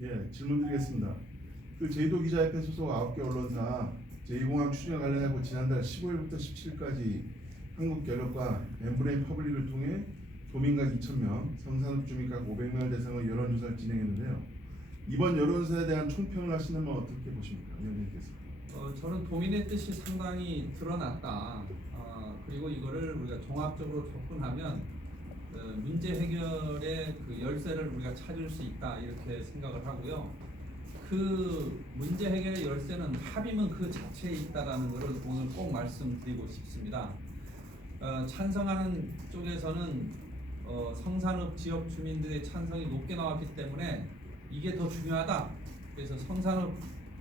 예, 질문 드리겠습니다. 그 제이도 기자협회 소속 9개 언론사 제2공항 추진에 관련하고 지난달 15일부터 17일까지 한국갤럽과 엠브레인 퍼블릭을 통해 도민각 2,000명, 성산업 주민각 500명을 대상으로 여론조사를 진행했는데요. 이번 여론조사에 대한 총평을 하신다면 어떻게 보십니까, 위원님께서? 저는 도민의 뜻이 상당히 드러났다. 그리고 이거를 우리가 종합적으로 접근하면 문제 해결의 그 열쇠를 우리가 찾을 수 있다 이렇게 생각을 하고요. 그 문제 해결의 열쇠는 합의문 그 자체에 있다라는 것을 오늘 꼭 말씀드리고 싶습니다. 찬성하는 쪽에서는 성산읍 지역 주민들의 찬성이 높게 나왔기 때문에 이게 더 중요하다. 그래서 성산읍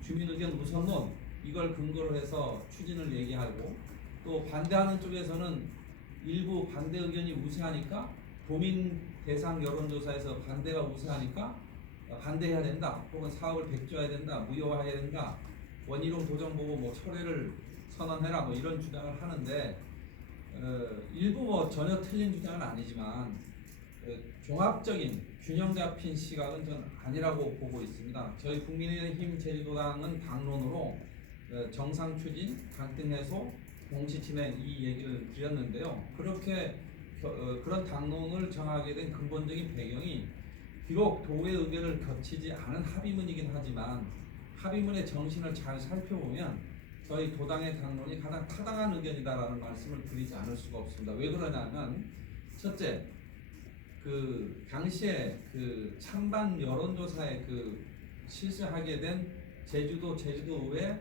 주민 의견 우선론 이걸 근거로 해서 추진을 얘기하고, 또 반대하는 쪽에서는 일부 반대 의견이 우세하니까 도민 대상 여론조사에서 반대가 우세하니까 반대해야 된다, 혹은 사업을 백지화해야 된다, 무효화해야 된다, 원희룡 도정보고 뭐 철회를 선언해라, 뭐 이런 주장을 하는데 일부 뭐 전혀 틀린 주장은 아니지만 종합적인 균형 잡힌 시각은 전 아니라고 보고 있습니다. 저희 국민의힘 제주도당은 당론으로 정상 추진, 갈등 해소, 동시 진행 이 얘기를 드렸는데요. 그렇게 그런 당론을 정하게 된 근본적인 배경이 비록 도의 의견을 겹치지 않은 합의문이긴 하지만 합의문의 정신을 잘 살펴보면 저희 도당의 당론이 가장 타당한 의견이다라는 말씀을 드리지 않을 수가 없습니다. 왜 그러냐면, 첫째, 그 당시에 그 찬반 여론조사에 그 실시하게 된 제주도의회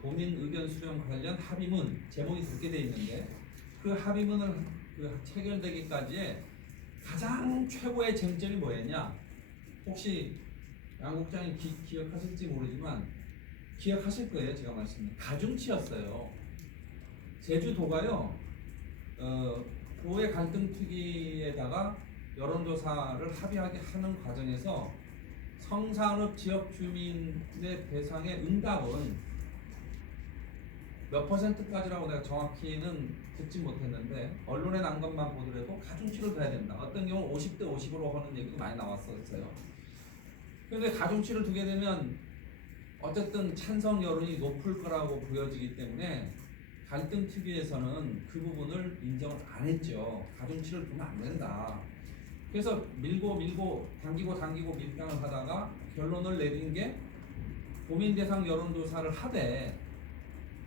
도민 의견 수렴 관련 합의문 제목이 그렇게 돼 있는데, 그 합의문을 그 체결되기까지의 가장 최고의 쟁점이 뭐였냐? 혹시 양 국장이 기억하실지 모르지만 기억하실 거예요. 제가 말씀드린 가중치였어요. 제주도가요, 도의 갈등 투기에다가 여론조사를 합의하게 하는 과정에서 성산읍 지역 주민의 대상의 응답은 몇 퍼센트까지라고 내가 정확히는 듣지 못했는데, 언론에 난 것만 보더라도 가중치를 둬야 된다. 어떤 경우 50대 50으로 하는 얘기도 많이 나왔었어요. 그런데 가중치를 두게 되면 어쨌든 찬성 여론이 높을 거라고 보여지기 때문에 갈등 TV에서는 그 부분을 인정을 안 했죠. 가중치를 두면 안 된다. 그래서 밀고 당기고 밀당을 하다가 결론을 내린 게 도민 대상 여론조사를 하되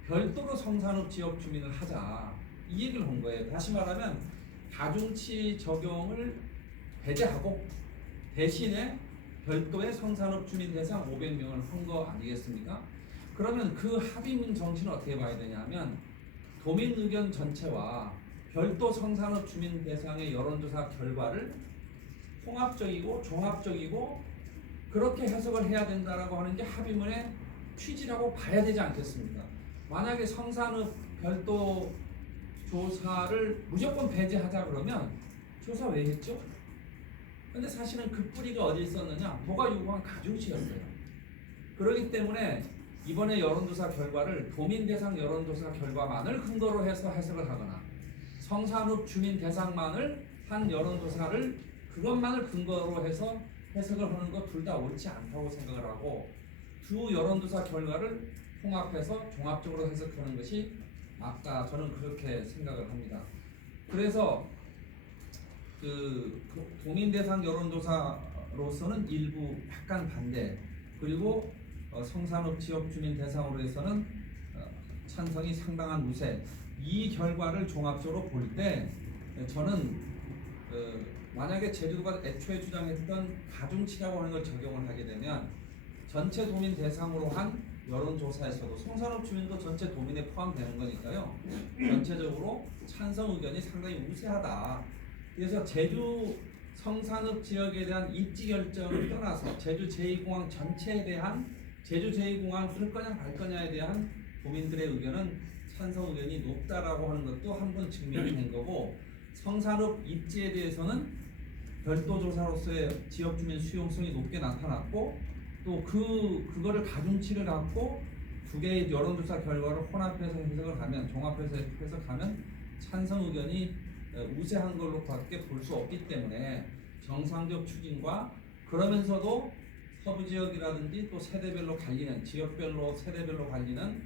별도로 성산읍 지역 주민을 하자, 이 얘기를 한 거예요. 다시 말하면 가중치 적용을 배제하고 대신에 별도의 성산읍 주민 대상 500명을 한 거 아니겠습니까? 그러면 그 합의문 정신을 어떻게 봐야 되냐면, 도민 의견 전체와 별도 성산읍 주민 대상의 여론조사 결과를 통합적이고 종합적이고 그렇게 해석을 해야 된다라고 하는 게 합의문의 취지라고 봐야 되지 않겠습니까? 만약에 성산읍 별도 조사를 무조건 배제하자 그러면 조사 왜 했죠? 근데 사실은 그 뿌리가 어디 있었느냐? 도가 요구한 가중치였어요. 그렇기 때문에 이번에 여론조사 결과를 도민 대상 여론조사 결과만을 근거로 해서 해석을 하거나 성산읍 주민 대상만을 한 여론조사를 그것만을 근거로 해서 해석을 하는 것 둘 다 옳지 않다고 생각을 하고, 두 여론조사 결과를 통합해서 종합적으로 해석하는 것이 맞다, 저는 그렇게 생각을 합니다. 그래서 그 도민 대상 여론조사로서는 일부 약간 반대, 그리고 성산읍 지역 주민 대상으로 해서는 찬성이 상당한 우세, 이 결과를 종합적으로 볼 때 저는 만약에 제주도가 애초에 주장했던 가중치라고 하는 걸 적용을 하게 되면 전체 도민 대상으로 한 여론조사에서도 성산읍 주민도 전체 도민에 포함되는 거니까요, 전체적으로 찬성 의견이 상당히 우세하다. 그래서 제주 성산읍 지역에 대한 입지 결정을 떠나서 제주 제2공항 전체에 대한 제주 제2공항 할 거냐 말 거냐에 대한 도민들의 의견은 찬성 의견이 높다라고 하는 것도 한 번 증명이 된 거고, 성산읍 입지에 대해서는 별도 조사로서의 지역 주민 수용성이 높게 나타났고, 또 그거를 가중치를 갖고 두 개의 여론조사 결과를 혼합해서 해석을 하면, 종합해서 해석하면 찬성 의견이 우세한 걸로 밖에 볼 수 없기 때문에 정상적 추진과 그러면서도 서부 지역이라든지 또 세대별로 갈리는 지역별로 세대별로 갈리는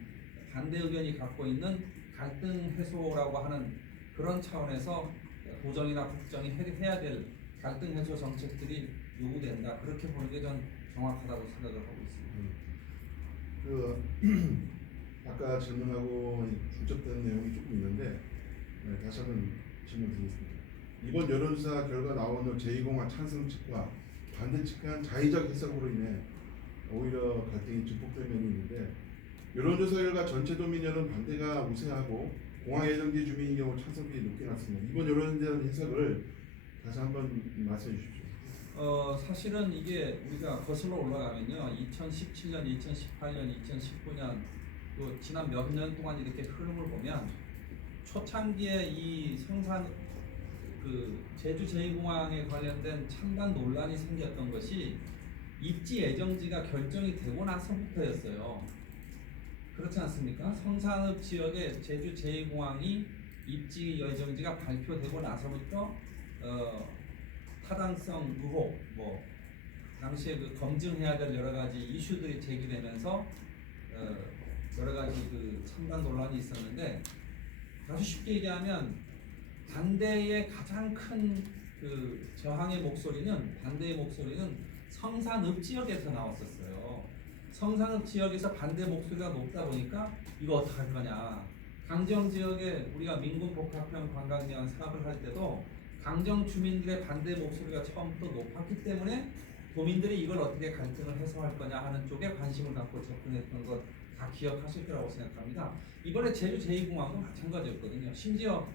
반대 의견이 갖고 있는 갈등 해소라고 하는 그런 차원에서 도정이나 국정이 해야 될 갈등 해소 정책들이 요구된다. 그렇게 보는 게 전 정확하다고 생각을 하고 있습니다. 그 아까 질문하고 중첩되는 내용이 조금 있는데 다시 한번 질문 드리겠습니다. 이번 여론조사 결과 나오는 제2공화 찬성 측과 반대 측의 한 자의적 해석으로 인해 오히려 갈등이 증폭된 면이 있는데 여론조사 결과 전체 도민연은 반대가 우세하고 공항 예정지 주민의 경우 찬성률이 높게 났습니다. 이번 여론조사 해석을 다시 한번 말씀해 주십시오. 사실은 이게 우리가 거슬러 올라가면요, 2017년, 2018년, 2019년 또 지난 몇 년 동안 이렇게 흐름을 보면 초창기에 이 성산 그 제주 제2공항에 관련된 찬반 논란이 생겼던 것이 입지 예정지가 결정이 되고 나서부터였어요. 그렇지 않습니까? 성산읍 지역의 제주 제2공항이 입지 예정지가 발표되고 나서부터 타당성 의혹, 뭐 당시에 그 검증해야 될 여러 가지 이슈들이 제기되면서 여러 가지 그 찬반 논란이 있었는데, 아주 쉽게 얘기하면 반대의 가장 큰 그 저항의 목소리는, 반대의 목소리는 성산읍 지역에서 나왔었어요. 성산읍 지역에서 반대 목소리가 높다 보니까 이거 어떻게 할 거냐. 강정 지역에 우리가 민군복합형 관광면 사업을 할 때도 강정 주민들의 반대 목소리가 처음부터 높았기 때문에 도민들이 이걸 어떻게 갈등을 해소할 거냐 하는 쪽에 관심을 갖고 접근했던 것 다 기억하실 거라고 생각합니다. 이번에 제주 제2공항도 마찬가지였거든요. 심지어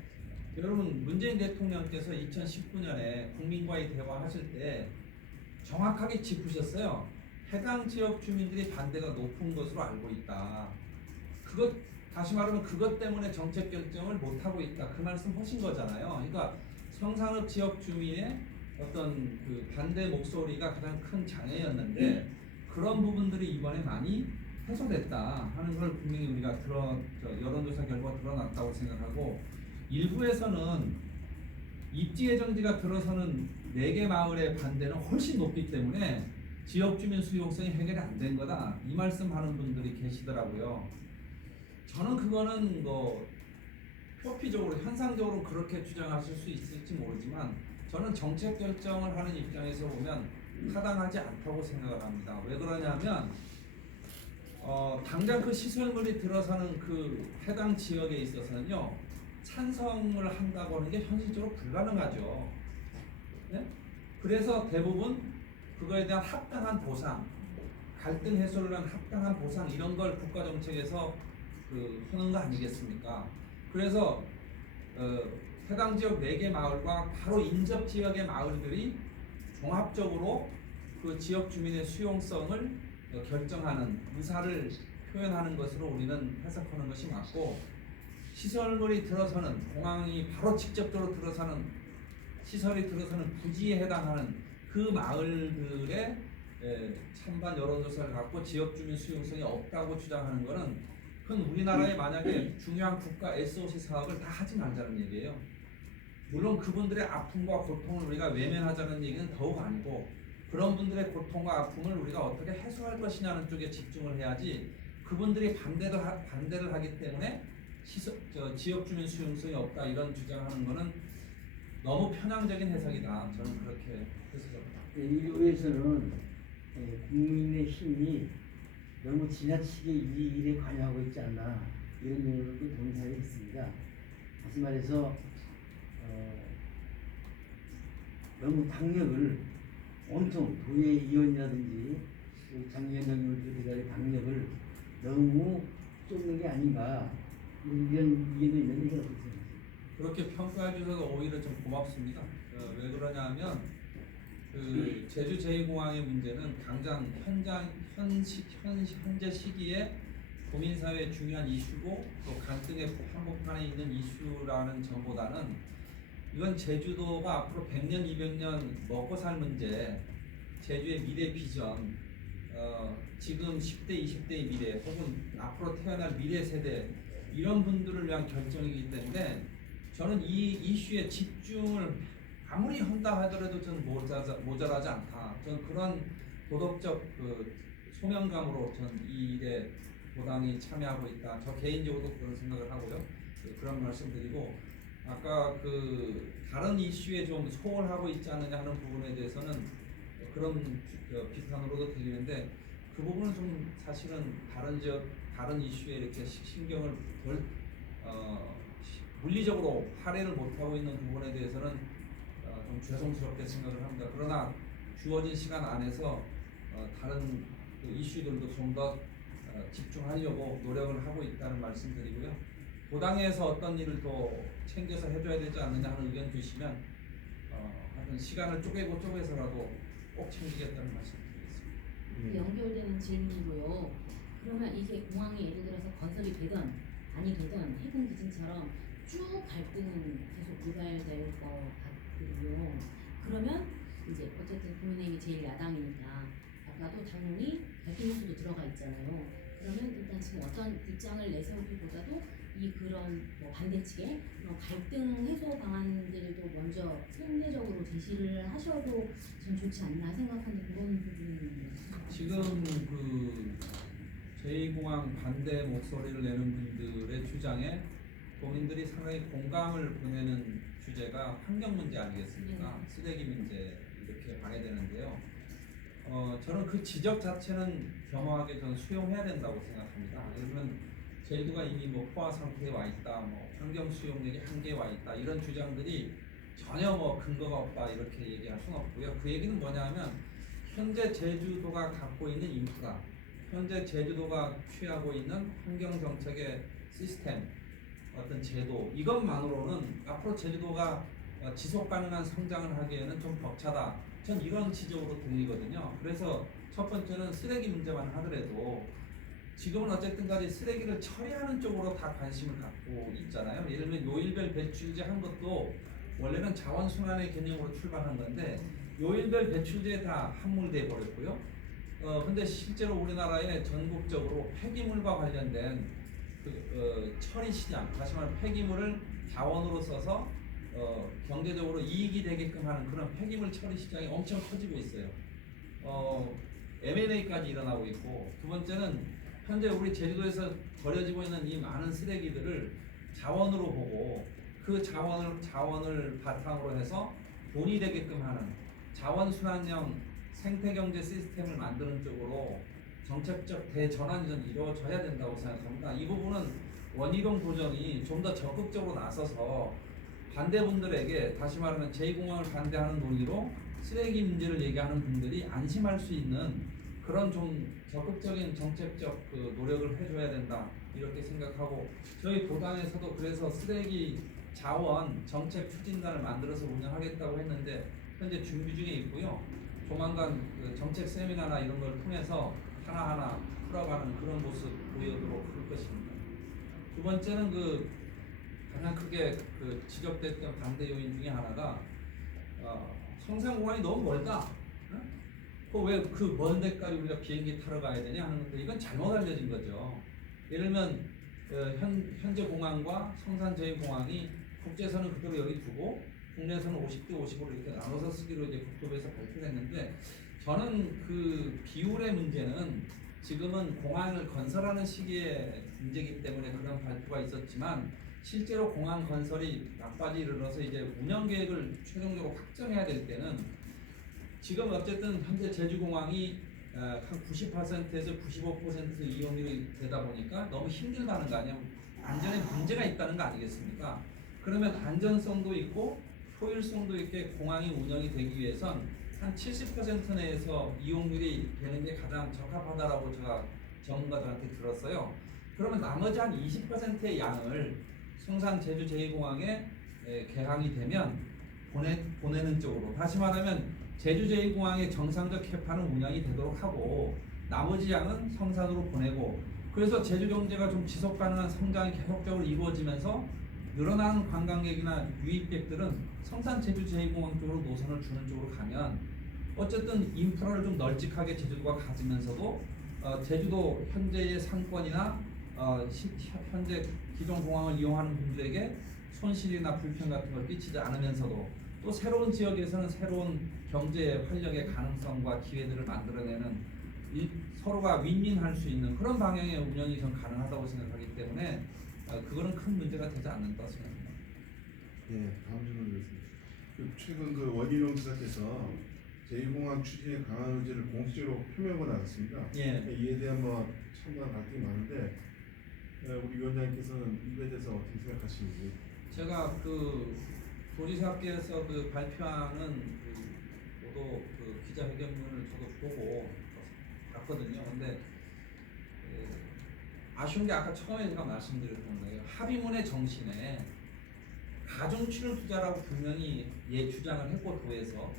여러분, 문재인 대통령께서 2019년에 국민과의 대화하실 때 정확하게 짚으셨어요. 해당 지역 주민들이 반대가 높은 것으로 알고 있다. 그것, 다시 말하면 그것 때문에 정책 결정을 못 하고 있다. 그 말씀 하신 거잖아요. 그러니까 성산읍 지역 주민의 어떤 그 반대 목소리가 가장 큰 장애였는데 그런 부분들이 이번에 많이 해소됐다 하는 걸 분명히 우리가 여론조사 결과 드러났다고 생각하고, 일부에서는 입지 예정지가 들어서는 4개 마을의 반대는 훨씬 높기 때문에 지역 주민 수용성이 해결이 안 된 거다, 이 말씀하는 분들이 계시더라고요. 저는 그거는 뭐 표피적으로 현상적으로 그렇게 주장하실 수 있을지 모르지만 저는 정책 결정을 하는 입장에서 보면 타당하지 않다고 생각을 합니다. 왜 그러냐면 당장 그 시설물이 들어서는 그 해당 지역에 있어서는요, 찬성을 한다고 하는 게 현실적으로 불가능하죠. 네? 그래서 대부분 그거에 대한 합당한 보상, 갈등 해소를 위한 합당한 보상, 이런 걸 국가 정책에서 하는 거 아니겠습니까? 그래서 해당 지역 4개 마을과 바로 인접 지역의 마을들이 종합적으로 그 지역 주민의 수용성을 결정하는, 의사를 표현하는 것으로 우리는 해석하는 것이 맞고, 시설물이 들어서는, 공항이 바로 직접적으로 들어서는 시설이 들어서는 부지에 해당하는 그 마을들의 찬반 여론조사를 갖고 지역 주민 수용성이 없다고 주장하는 것은, 그건 우리나라에 만약에 중요한 국가 SOC 사업을 다 하지 말자는 얘기예요. 물론 그분들의 아픔과 고통을 우리가 외면하자는 얘기는 더욱 아니고, 그런 분들의 고통과 아픔을 우리가 어떻게 해소할 것이냐는 쪽에 집중을 해야지, 그분들이 반대를 하기 때문에 지역 주민 수용성이 없다 이런 주장하는 것은 너무 편향적인 해석이다. 저는 그렇게 해석합니다. 일부에서는 국민의 힘이 너무 지나치게 이 일에 관여하고 있지 않나, 이런 면으로도 동의하고 있습니다. 다시 말해서 너무 당력을 온통 도의위원이라든지 장위원장님을 비롯해서 당력을 너무 쏟는 게 아닌가, 이런 이해도 있는데 이게 어떻게 생각하세요? 그렇게 평가해 주셔서 오히려 좀 고맙습니다. 왜 그러냐면 그 제주 제2공항의 문제는 당장 현재 시기에 국민사회의 중요한 이슈고 또 갈등의 한복판에 있는 이슈라는 점보다는, 이건 제주도가 앞으로 100년, 200년 먹고 살 문제, 제주의 미래 비전, 지금 10대, 20대의 미래, 혹은 앞으로 태어날 미래 세대, 이런 분들을 위한 결정이기 때문에 저는 이 이슈에 집중을 아무리 한다 하더라도 저는 모자라지 않다. 저는 그런 도덕적 그 소명감으로 전 이 일에 도당이 참여하고 있다. 저 개인적으로도 그런 생각을 하고요. 그런 말씀드리고 아까 그 다른 이슈에 좀 소홀하고 있지 않느냐 하는 부분에 대해서는 그런 비판으로도 들리는데 그 부분은 좀 사실은 다른 지역 다른 이슈에 이렇게 신경을 덜 물리적으로 할애를 못하고 있는 부분에 대해서는 좀 죄송스럽게 생각을 합니다. 그러나 주어진 시간 안에서 다른 그 이슈들도 좀 더 집중하려고 노력을 하고 있다는 말씀드리고요. 도당에서 어떤 일을 더 챙겨서 해줘야 되지 않느냐 하는 의견 주시면 하여튼 시간을 쪼개서라도 꼭 챙기겠다는 말씀드리겠습니다. 연결되는 질문이고요. 그러면 이게 공항이 예를 들어서 건설이 되든 아니 되든 해군 기진처럼 쭉 갈등은 계속 유발될 것 같거든요. 그러면 이제 어쨌든 국민의힘이 제일 야당이니까 아까도 당연히 갈등 요소도 들어가 있잖아요. 그러면 일단 지금 어떤 입장을 내세우기보다도 이 그런 뭐 반대 측의 그런 갈등 해소 방안들도 먼저 현대적으로 제시를 하셔도 좀 좋지 않나 생각하는 그런 부분입니다. 지금 그 제2공항 반대 목소리를 내는 분들의 주장에 국민들이 상당히 공감을 보내는 주제가 환경 문제 아니겠습니까? 쓰레기 문제 이렇게 방해되는데요. 저는 그 지적 자체는 겸허하게 저는 수용해야 된다고 생각합니다. 예를 들면 제주도가 이미 뭐 포화 상태에 와 있다, 뭐 환경 수용력이 한계에 와 있다 이런 주장들이 전혀 뭐 근거가 없다 이렇게 얘기할 수는 없고요. 그 얘기는 뭐냐면 현재 제주도가 갖고 있는 인프라, 현재 제주도가 취하고 있는 환경 정책의 시스템, 어떤 제도 이것만으로는 앞으로 제주도가 지속 가능한 성장을 하기에는 좀 벅차다. 전 이런 지적으로 들리거든요. 그래서 첫 번째는 쓰레기 문제만 하더라도 지금은 어쨌든 간에 쓰레기를 처리하는 쪽으로 다 관심을 갖고 있잖아요. 예를 들면 요일별 배출제 한 것도 원래는 자원순환의 개념으로 출발한 건데 요일별 배출제에 다 함몰돼 버렸고요. 근데 실제로 우리나라에 전국적으로 폐기물과 관련된 처리 시장, 다시 말하면 폐기물을 자원으로 써서 경제적으로 이익이 되게끔 하는 그런 폐기물 처리 시장이 엄청 커지고 있어요. M&A까지 일어나고 있고, 두 번째는 현재 우리 제주도에서 버려지고 있는 이 많은 쓰레기들을 자원으로 보고 그 자원을 바탕으로 해서 돈이 되게끔 하는 자원순환형 생태경제 시스템을 만드는 쪽으로 정책적 대전환이 이루어져야 된다고 생각합니다. 이 부분은 원희룡 도정이 좀 더 적극적으로 나서서 반대분들에게 다시 말하면 제2공항을 반대하는 논리로 쓰레기 문제를 얘기하는 분들이 안심할 수 있는 그런 좀 적극적인 정책적 그 노력을 해줘야 된다 이렇게 생각하고 저희 도당에서도 그래서 쓰레기 자원 정책 추진단을 만들어서 운영하겠다고 했는데 현재 준비 중에 있고요. 조만간 그 정책 세미나나 이런 걸 통해서 하나하나 풀어가는 그런 모습 보여도록 할 것입니다. 두 번째는 그 가장 크게 그 지적됐던 반대 요인 중에 하나가 성산공항이 너무 멀다. 왜 그 먼 데까지 우리가 비행기 타러 가야 되냐 하는 건데 이건 잘못 알려진 거죠. 예를 들면 현재 공항과 성산 제2공항이 국제선은 그대로 여기 두고 국내선은 50대 50으로 이렇게 나눠서 쓰기로 이제 국토부에서 발표했는데 저는 그 비율의 문제는 지금은 공항을 건설하는 시기에 문제이기 때문에 그런 발표가 있었지만 실제로 공항 건설이 막바지 이르러서 이제 운영 계획을 최종적으로 확정해야 될 때는 지금 어쨌든 현재 제주공항이 한 90%에서 95% 이용률이 되다 보니까 너무 힘들다는 거 아니에요. 안전에 문제가 있다는 거 아니겠습니까? 그러면 안전성도 있고 효율성도 있게 공항이 운영이 되기 위해선 한 70% 내에서 이용률이 되는 게 가장 적합하다라고 제가 전문가들한테 들었어요. 그러면 나머지 한 20%의 양을 성산 제주 제2공항에 개항이 되면 보내는 쪽으로 다시 말하면 제주 제2공항의 정상적 캐파는 운영이 되도록 하고 나머지 양은 성산으로 보내고 그래서 제주 경제가 좀 지속 가능한 성장이 계속적으로 이루어지면서 늘어나는 관광객이나 유입객들은 성산 제주 제2공항 쪽으로 노선을 주는 쪽으로 가면 어쨌든 인프라를 좀 널찍하게 제주도가 가지면서도 제주도 현재의 상권이나 현재 기존 공항을 이용하는 분들에게 손실이나 불편 같은 걸 끼치지 않으면서도 또 새로운 지역에서는 새로운 경제 활력의 가능성과 기회들을 만들어내는 서로가 윈윈할 수 있는 그런 방향의 운영이 좀 가능하다고 생각하기 때문에 그거는 큰 문제가 되지 않는다 생각합니다. 예, 다음 질문 드리겠습니다. 최근 원희룡 지사께서 제2공항 추진에 강한 의지를 공식적으로 표명하고 나섰습니다. 예. 이에 대한 참관 갈등이 많은데 우리 위원장님께서는 이거에 대해서 어떻게 생각하시는지? 제가 도지사께서 발표하는 보도 기자회견문을 저도 보고 봤거든요. 근데 아쉬운 게 아까 처음에 제가 말씀드렸던 거예요. 합의문의 정신에 가중치를 투자라고 분명히 주장을 했고 도에서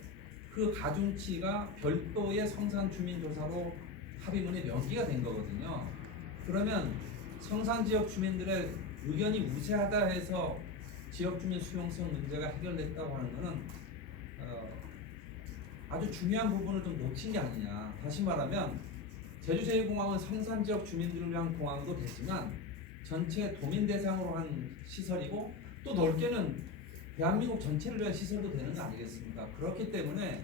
그 가중치가 별도의 성산 주민 조사로 합의문에 명기가 된 거거든요. 그러면 성산 지역 주민들의 의견이 우세하다 해서 지역 주민 수용성 문제가 해결됐다고 하는 것은 아주 중요한 부분을 좀 놓친 게 아니냐. 다시 말하면 제주 제2공항은 성산 지역 주민들을 위한 공항도 됐지만 전체 도민 대상으로 한 시설이고 또 넓게는 대한민국 전체를 위한 시설도 되는 거 아니겠습니까? 그렇기 때문에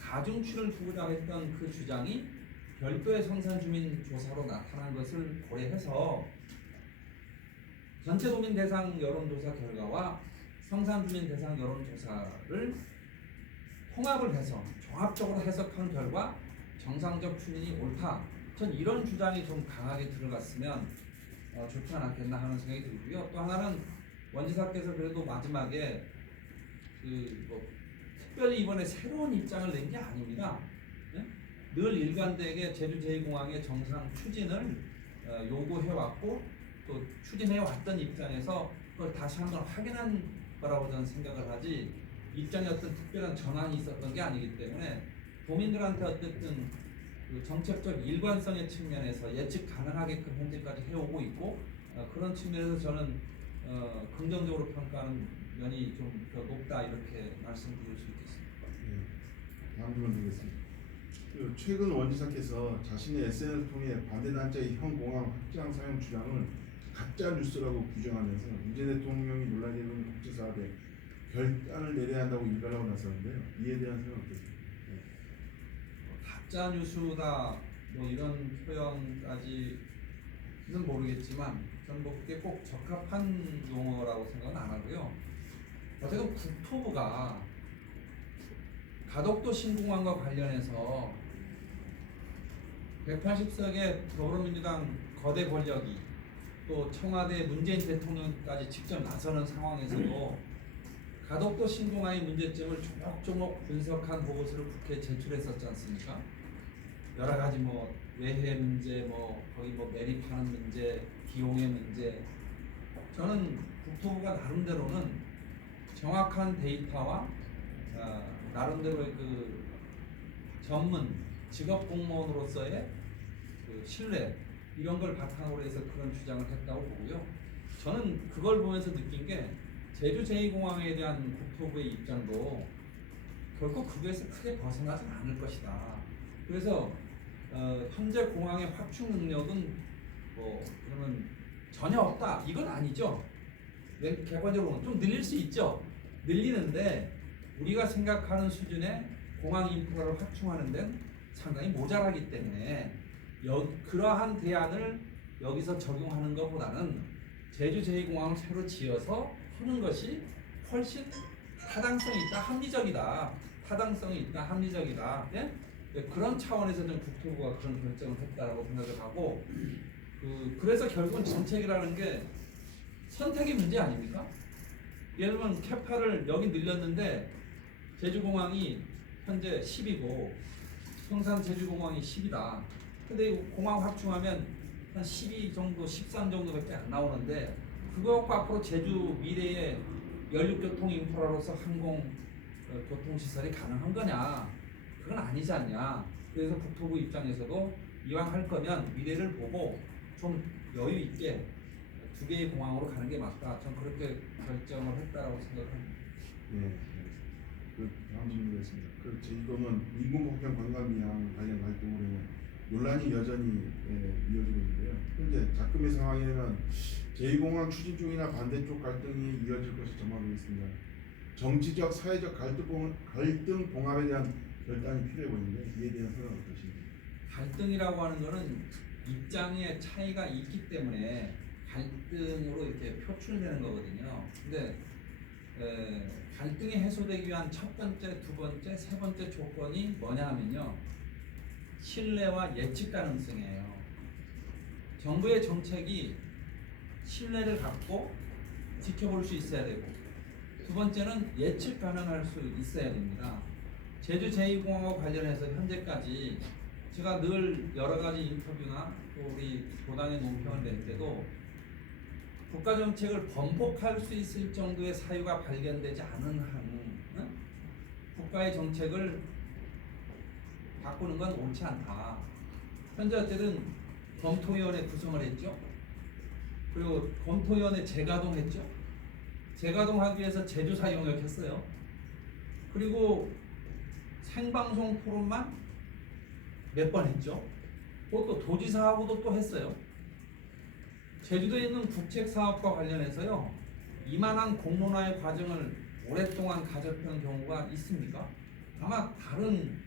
가중치를 두고자 했던 그 주장이 별도의 성산 주민 조사로 나타난 것을 고려해서 전체 도민 대상 여론조사 결과와 성산 주민 대상 여론조사를 통합을 해서 종합적으로 해석한 결과 정상적 추진이 옳다. 전 이런 주장이 좀 강하게 들어갔으면 좋지 않았겠나 하는 생각이 들고요. 또 하나는 원지사께서 그래도 마지막에 특별히 이번에 새로운 입장을 낸 게 아닙니다. 네? 늘 일관되게 제주 제2공항의 정상 추진을 요구해왔고 또 추진해왔던 입장에서 그걸 다시 한번 확인한 거라고 저는 생각을 하지 입장에 어떤 특별한 전환이 있었던 게 아니기 때문에 도민들한테 어쨌든 정책적 일관성의 측면에서 예측 가능하게끔 현재까지 해오고 있고 그런 측면에서 저는 긍정적으로 평가하는 면이 좀 더 높다 이렇게 말씀드릴 수 있겠습니다. 네, 다음 질문 드리겠습니다. 최근 원지사께서 자신의 SNS를 통해 반대 단체의 현 공항 확장 사용 주장을 가짜 뉴스라고 규정하면서 문재인 대통령이 논란이 되는 국제 사업에 결단을 내려야 한다고 일갈하고 나섰는데요. 이에 대한 생각 어떻습니까? 가짜 뉴스다 이런 표현까지는 모르겠지만 저는 그게 꼭 적합한 용어라고 생각은 안 하고요. 어쨌든 국토부가 가덕도 신공항과 관련해서 180석의 더불어민주당 거대 권력이 또 청와대 문재인 대통령까지 직접 나서는 상황에서도 가덕도 신공항의 문제점을 조목조목 분석한 보고서를 국회에 제출했었지 않습니까? 여러 가지 외해 문제, 거기 매립하는 문제, 기용의 문제. 저는 국토부가 나름대로는 정확한 데이터와 나름대로의 전문 직업 공무원으로서의 신뢰 이런 걸 바탕으로 해서 그런 주장을 했다고 보고요. 저는 그걸 보면서 느낀 게 제주 제2공항에 대한 국토부의 입장도 결코 그거에서 크게 벗어나진 않을 것이다. 그래서 현재 공항의 확충 능력은 그러면 전혀 없다. 이건 아니죠. 객관적으로 좀 늘릴 수 있죠. 늘리는데 우리가 생각하는 수준의 공항 인프라를 확충하는 데는 상당히 모자라기 때문에 그러한 대안을 여기서 적용하는 것보다는 제주 제2공항을 새로 지어서 하는 것이 훨씬 타당성이 있다, 합리적이다. 타당성이 있다, 합리적이다. 예? 그런 차원에서 좀 국토부가 그런 결정을 했다라고 생각을 하고 그래서 결국은 정책이라는 게 선택의 문제 아닙니까? 예를 들면 캐파를 여기 늘렸는데 제주공항이 현재 10이고 성산 제주공항이 10이다. 근데 공항 확충하면 한 12 정도, 13 정도밖에 안 나오는데 그거 갖고 앞으로 제주 미래의 연륙교통 인프라로서 항공 교통시설이 가능한 거냐? 그건 아니지 않냐? 그래서 국토부 입장에서도 이왕 할 거면 미래를 보고 좀 여유 있게 두 개의 공항으로 가는 게 맞다. 전 그렇게 결정을 했다라고 생각합니다. 네, 다음 질문드리겠습니다. 이거는 인공폭행 관광미항 관련 활동으로 논란이 여전히 이어지고 있는데요. 현재 작금의 상황에는 제2공항 추진 쪽이나 반대쪽 갈등이 이어질 것이 전망되고 있습니다. 정치적 사회적 갈등 봉합에 대한 결단이 필요해 보이는데 이에 대한 생각은 어떠신지? 갈등이라고 하는 거는 입장의 차이가 있기 때문에 갈등으로 이렇게 표출되는 거거든요. 근데 갈등이 해소되기 위한 첫 번째, 두 번째, 세 번째 조건이 뭐냐 하면요. 신뢰와 예측 가능성이에요. 정부의 정책이 신뢰를 갖고 지켜볼 수 있어야 되고, 두 번째는 예측 가능할 수 있어야 됩니다. 제주 제2공항과 관련해서 현재까지 제가 늘 여러 가지 인터뷰나 또 우리 도당의 논평을 낼 때도 국가 정책을 번복할 수 있을 정도의 사유가 발견되지 않은 한 국가의 정책을 바꾸는 건 옳지 않다. 현재 어쨌든 검토위원회 구성을 했죠. 그리고 검토위원회 재가동했죠. 재가동하기 위해서 제주사 용역했어요. 그리고 생방송 토론만 몇 번 했죠. 그것도 도지사하고도 또 했어요. 제주도에 있는 국책사업과 관련해서요. 이만한 공론화의 과정을 오랫동안 가졌던 경우가 있습니까? 아마 다른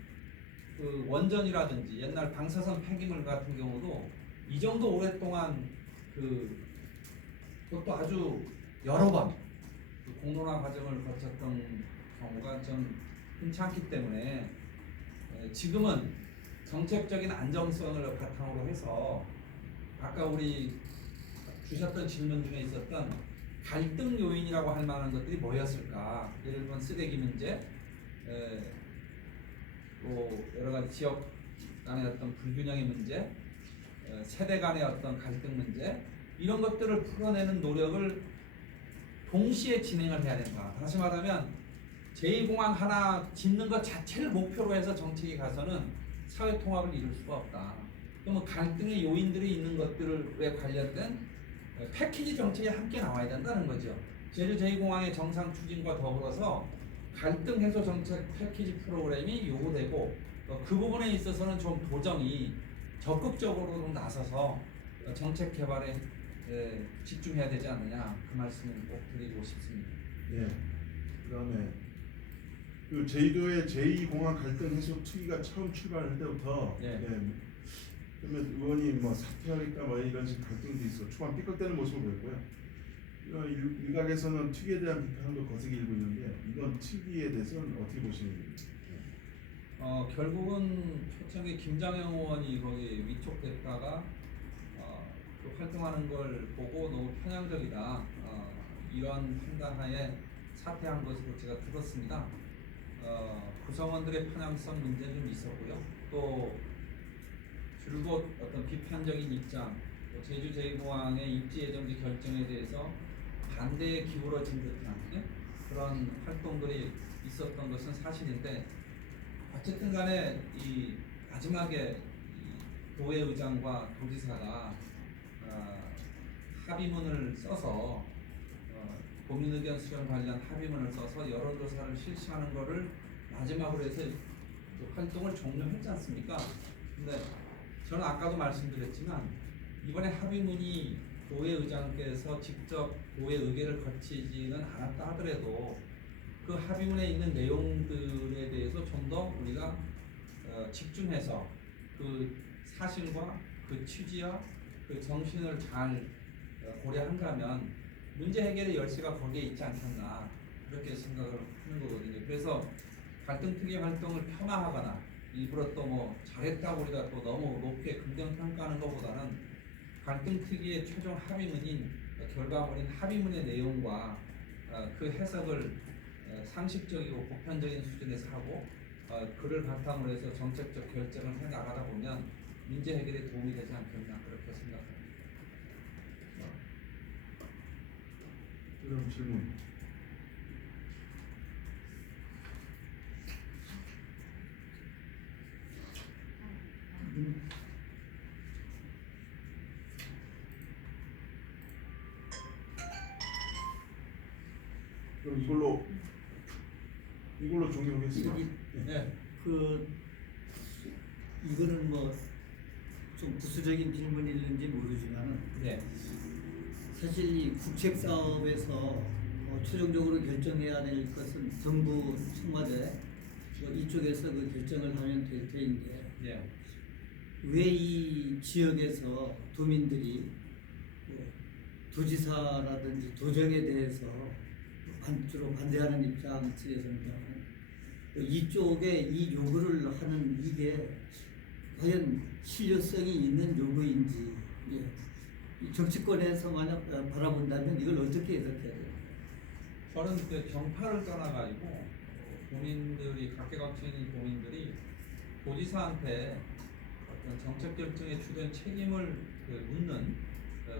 그 원전이라든지 옛날 방사선 폐기물 같은 경우도 이 정도 오랫동안 그것도 아주 여러 번 그 공론화 과정을 거쳤던 경우가 좀 흔치 않기 때문에 지금은 정책적인 안정성을 바탕으로 해서 아까 우리 주셨던 질문 중에 있었던 갈등 요인이라고 할 만한 것들이 뭐였을까? 예를 들면 쓰레기 문제, 또 여러 가지 지역 간의 어떤 불균형의 문제, 세대 간의 어떤 갈등 문제, 이런 것들을 풀어내는 노력을 동시에 진행을 해야 된다. 다시 말하면 제2공항 하나 짓는 것 자체를 목표로 해서 정책이 가서는 사회 통합을 이룰 수가 없다. 그러면 갈등의 요인들이 있는 것들에 관련된 패키지 정책이 함께 나와야 된다는 거죠. 제주 제2공항의 정상 추진과 더불어서 갈등 해소 정책 패키지 프로그램이 요구되고 그 부분에 있어서는 좀 도정이 적극적으로 좀 나서서 정책 개발에 집중해야 되지 않느냐, 그 말씀을 꼭 드리고 싶습니다. 예. 그다음에 그 제주도의 제2공항 갈등 해소 투기가 처음 출발할 때부터 예. 그러면 의원이 뭐 사퇴하겠다 뭐 이런 식 갈등도 있어 초반 삐걱대는 모습을 보였고요. 일각에서는 투기에 대한 비판도 거세게 일고 있는데 이건 투기에 대해서는 어떻게 보시는지? 결국은 초창기 김장영 의원이 거기 위촉됐다가 그 활동하는 걸 보고 너무 편향적이다, 이런 판단하에 사퇴한 것으로 제가 들었습니다. 구성원들의 편향성 문제 좀 있었고요. 또 줄곧 어떤 비판적인 입장, 또 제주 제2공항의 입지 예정지 결정에 대해서 반대에 기울어진 듯한 그런 활동들이 있었던 것은 사실인데, 어쨌든 간에 이 마지막에 이 도의회장과 도지사가 합의문을 써서 국민의견 수렴 관련 합의문을 써서 여론조사를 실시하는 것을 마지막으로 해서 그 활동을 종료했지 않습니까? 근데 저는 아까도 말씀드렸지만 이번에 합의문이 도의회장께서 직접 도의 의결을 거치지는 않았다 하더라도 그 합의문에 있는 내용들에 대해서 좀 더 우리가 집중해서 그 사실과 그 취지와 그 정신을 잘 고려한다면 문제 해결의 열쇠가 거기에 있지 않겠나, 그렇게 생각을 하는 거거든요. 그래서 갈등 특위 활동을 폄하하거나 일부러 또 뭐 잘했다고 우리가 또 너무 높게 긍정평가하는 것보다는 갈등 특위의 최종 합의문인 결과물인 합의문의 내용과 그 해석을 상식적이고 보편적인 수준에서 하고 그를 바탕으로 해서 정책적 결정을 해 나가다 보면 문제 해결에 도움이 되지 않겠나, 그렇게 생각합니다. 그럼 질문. 그럼 이걸로 종료하겠습니다. 네. 이거는 뭐 좀 부수적인 질문일는지 모르지만은 네. 사실 이 국책 사업에서 최종적으로 결정해야 될 것은 정부 청와대 이쪽에서 그 결정을 하면 될 테인데 예. 왜 이 지역에서 도민들이 도지사라든지 도정에 대해서 주로 반대하는 입장 측에서는 이쪽에 이 요구를 하는 이게 과연 실효성이 있는 요구인지 이 정치권에서 만약 바라본다면 이걸 어떻게 해석해야 돼요? 저는 그 정파를 떠나가지고 국민들이 각계각층에 있는 국민들이 도지사한테 어떤 정책 결정에 주된 책임을 묻는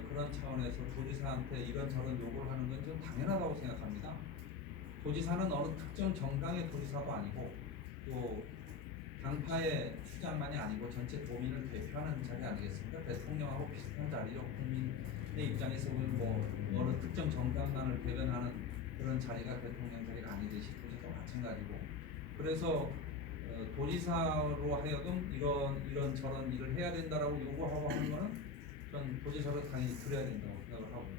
그런 차원에서 도지사한테 이런저런 요구를 하는 건 좀 당연하다고 생각합니다. 도지사는 어느 특정 정당의 도지사도 아니고 또 당파의 수장만이 아니고 전체 도민을 대표하는 자리 아니겠습니까? 대통령하고 비슷한 자리로 국민의 입장에서 보면 뭐 어느 특정 정당만을 대변하는 그런 자리가 대통령 자리가 아니듯이 도지사도 마찬가지고 그래서 도지사로 하여금 이런 저런 일을 해야 된다라고 요구하고 하는 거는 전 도지사로 당연히 들어야 된다고 생각을 하고요.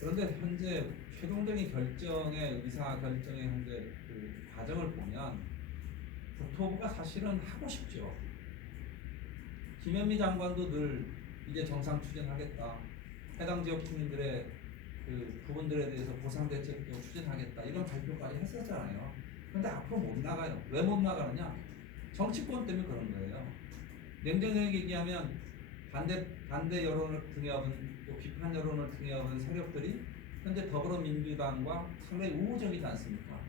그런데 현재 최종적인 결정의 의사 결정의 현재 그 과정을 보면 국토부가 사실은 하고 싶죠. 김현미 장관도 늘 이제 정상 추진하겠다. 해당 지역 주민들의 그 부분들에 대해서 보상 대책도 추진하겠다. 이런 발표까지 했었잖아요. 근데 앞으로 못 나가요. 왜 못 나가느냐? 정치권 때문에 그런 거예요. 냉정하게 얘기하면 반대 여론을 등에 업은 또 비판 여론을 등에 업은 세력들이 현재 더불어민주당과 상당히 우호적이지 않습니까?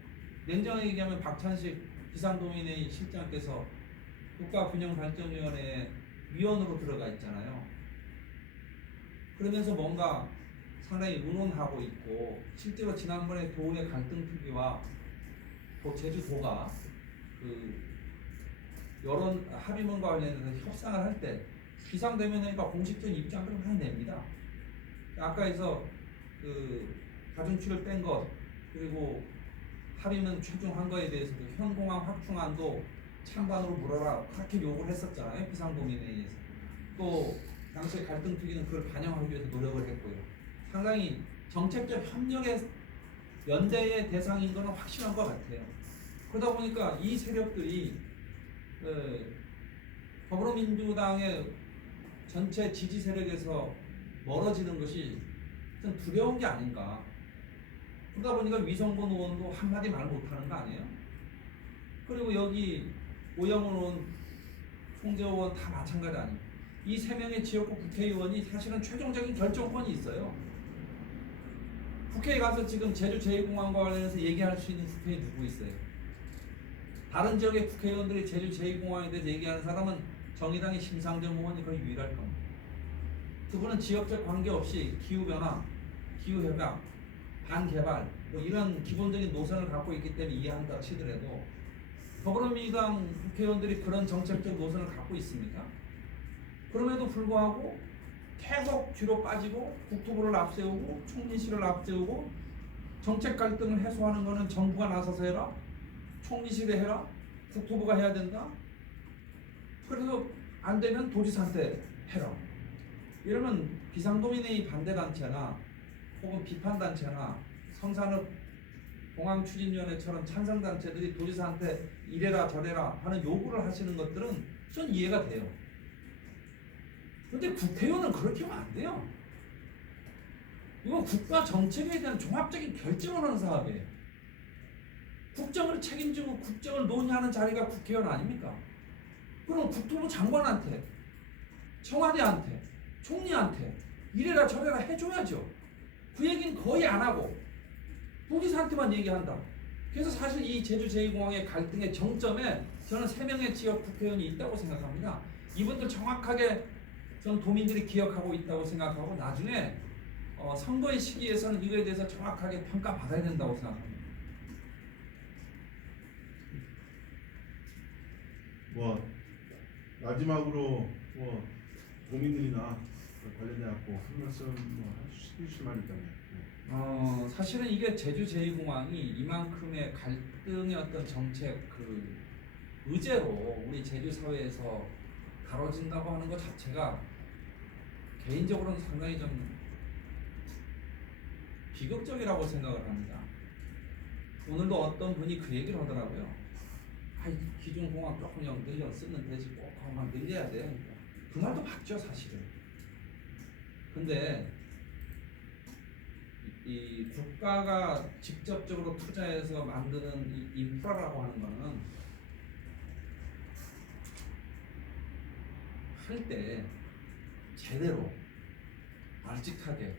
냉정하게 얘기하면 박찬식 비상도민회의 실장께서 국가균형발전위원회에 위원으로 들어가 있잖아요. 그러면서 뭔가 상당히 의논하고 있고 실제로 지난번에 도의 갈등 투기와 제주도가 그 여론 합의문과 관련해서 협상을 할 때 비상대면회의가 공식적인 입장을 많이 냅니다. 아까에서 그 가중치를 뺀 것 그리고 합의문 최종한 거에 대해서도 현공항 확충안도 찬반으로 물어라 그렇게 요구를 했었잖아요. 비상도민회의에서 또 당시에 갈등 투기는 그걸 반영하기 위해서 노력을 했고요. 상당히 정책적 협력의 연대의 대상인 것은 확실한 것 같아요. 그러다 보니까 이 세력들이 더불어민주당의 전체 지지 세력에서 멀어지는 것이 좀 두려운 게 아닌가. 그러다 보니까 위성곤 의원도 한마디 말 못하는 거 아니에요? 그리고 여기 오영훈 의원, 송재호 의원 다 마찬가지 아니에요? 이 세 명의 지역구 국회의원이 사실은 최종적인 결정권이 있어요. 국회에 가서 지금 제주 제2공항과 관련해서 얘기할 수 있는 국회에 누구 있어요? 다른 지역의 국회의원들이 제주 제2공항에 대해서 얘기하는 사람은 정의당의 심상정 의원이 거의 유일할 겁니다. 그분은 지역적 관계없이 기후변화, 기후협약, 반개발 뭐 이런 기본적인 노선을 갖고 있기 때문에 이해한다 치더라도 더불어민주당 국회의원들이 그런 정책적 노선을 갖고 있습니까? 그럼에도 불구하고 계속 뒤로 빠지고 국토부를 앞세우고 총리실을 앞세우고 정책 갈등을 해소하는 것은 정부가 나서서 해라, 총리실에 해라, 국토부가 해야 된다. 그래서 안 되면 도지사한테 해라. 이러면 비상도민회의 반대단체나 혹은 비판단체나 성산업 공항추진위원회처럼 찬성단체들이 도지사한테 이래라 저래라 하는 요구를 하시는 것들은 전 이해가 돼요. 근데 국회의원은 그렇게 하면 안 돼요. 이건 국가 정책에 대한 종합적인 결정을 하는 사업이에요. 국정을 책임지고 국정을 논의하는 자리가 국회의원 아닙니까? 그럼 국토부 장관한테, 청와대한테, 총리한테 이래라 저래라 해줘야죠. 그 얘기는 거의 안 하고 도지사한테만 얘기한다. 그래서 사실 이 제주 제2공항의 갈등의 정점에 저는 3명의 지역 국회의원이 있다고 생각합니다. 이분들 정확하게 전 도민들이 기억하고 있다고 생각하고 나중에 선거의 시기에서는 이거에 대해서 정확하게 평가받아야 된다고 생각합니다. 뭐 마지막으로 뭐 도민들이나 관련해 갖고 한 말씀 뭐 해주실 말 있다면. 사실은 이게 제주 제2공항이 이만큼의 갈등의 어떤 정책 그 의제로 우리 제주 사회에서 다뤄진다고 하는 것 자체가 개인적으로는 상당히 좀 비극적이라고 생각을 합니다. 오늘도 어떤 분이 그 얘기를 하더라고요. 아, 기존 공항 조금 늘려 쓰면 되지 꼭 그만 늘려야 돼. 그 말도 맞죠 사실은. 근데 이 국가가 직접적으로 투자해서 만드는 이 인프라라고 하는 거는 할 때 제대로 널찍하게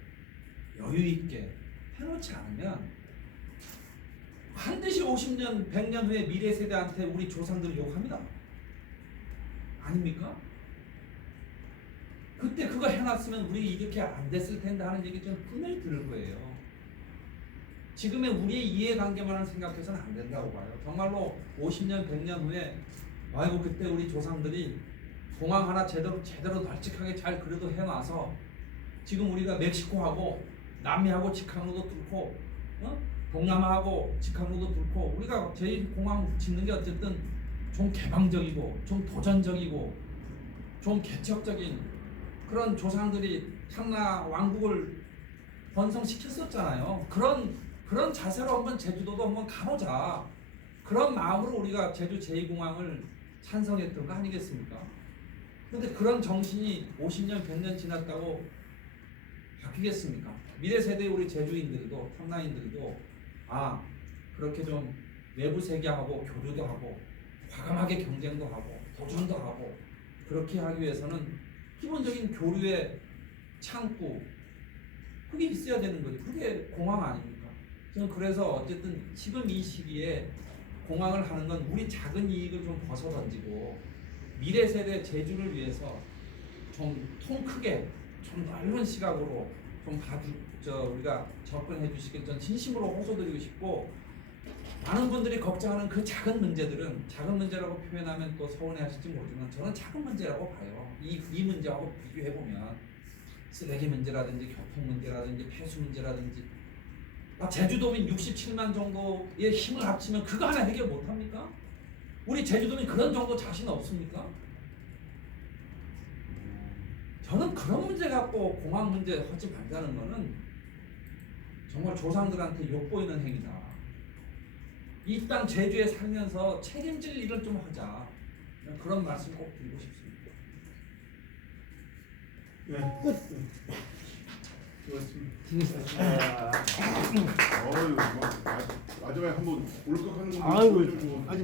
여유 있게 해놓지 않으면 반드시 50년, 100년 후에 미래 세대한테 우리 조상들이 욕합니다. 아닙니까? 그때 그거 해놨으면 우리 이렇게 안 됐을 텐데 하는 얘기 좀 분명히 들을 거예요. 지금의 우리의 이해관계만을 생각해서는 안 된다고 봐요. 정말로 50년, 100년 후에 아이고 그때 우리 조상들이 공항 하나 제대로 널찍하게 잘 그래도 해놔서 지금 우리가 멕시코하고 남미하고 직항로도 뚫고 동남아하고 직항로도 뚫고 우리가 제2공항 짓는 게 어쨌든 좀 개방적이고 좀 도전적이고 좀 개척적인 그런 조상들이 참나 왕국을 번성시켰었잖아요. 그런 자세로 한번 제주도도 한번 가보자. 그런 마음으로 우리가 제주 제2공항을 찬성했던 거 아니겠습니까? 근데 그런 정신이 50년, 100년 지났다고 바뀌겠습니까? 미래 세대의 우리 제주인들도 탐나인들도 그렇게 좀 외부 세계하고 교류도 하고 과감하게 경쟁도 하고 도전도 하고 그렇게 하기 위해서는 기본적인 교류의 창구 그게 있어야 되는 거지. 그게 공항 아닙니까? 저는 그래서 어쨌든 지금 이 시기에 공항을 하는 건 우리 작은 이익을 좀 벗어던지고 미래 세대 제주를 위해서 좀 통 크게 좀 넓은 시각으로 좀 우리가 접근해 주시길 전 진심으로 호소드리고 싶고 많은 분들이 걱정하는 그 작은 문제들은 작은 문제라고 표현하면 또 서운해 하실지 모르지만 저는 작은 문제라고 봐요. 이 문제하고 비교해 보면 쓰레기 문제라든지 교통 문제라든지 폐수 문제라든지 제주도민 67만 정도의 힘을 합치면 그거 하나 해결 못합니까? 우리 제주도민 그런 정도 자신 없습니까? 저는 그런 문제 갖고 공항 문제 하지 말자는 거는 정말 조상들한테 욕보이는 행위다. 이 땅 제주에 살면서 책임질 일을 좀 하자. 그런 말씀 꼭 드리고 싶습니다. 네, 끝. 수고하셨습니다. 어유, 마지막에 한번 울컥하는 거 아유, 보여주고.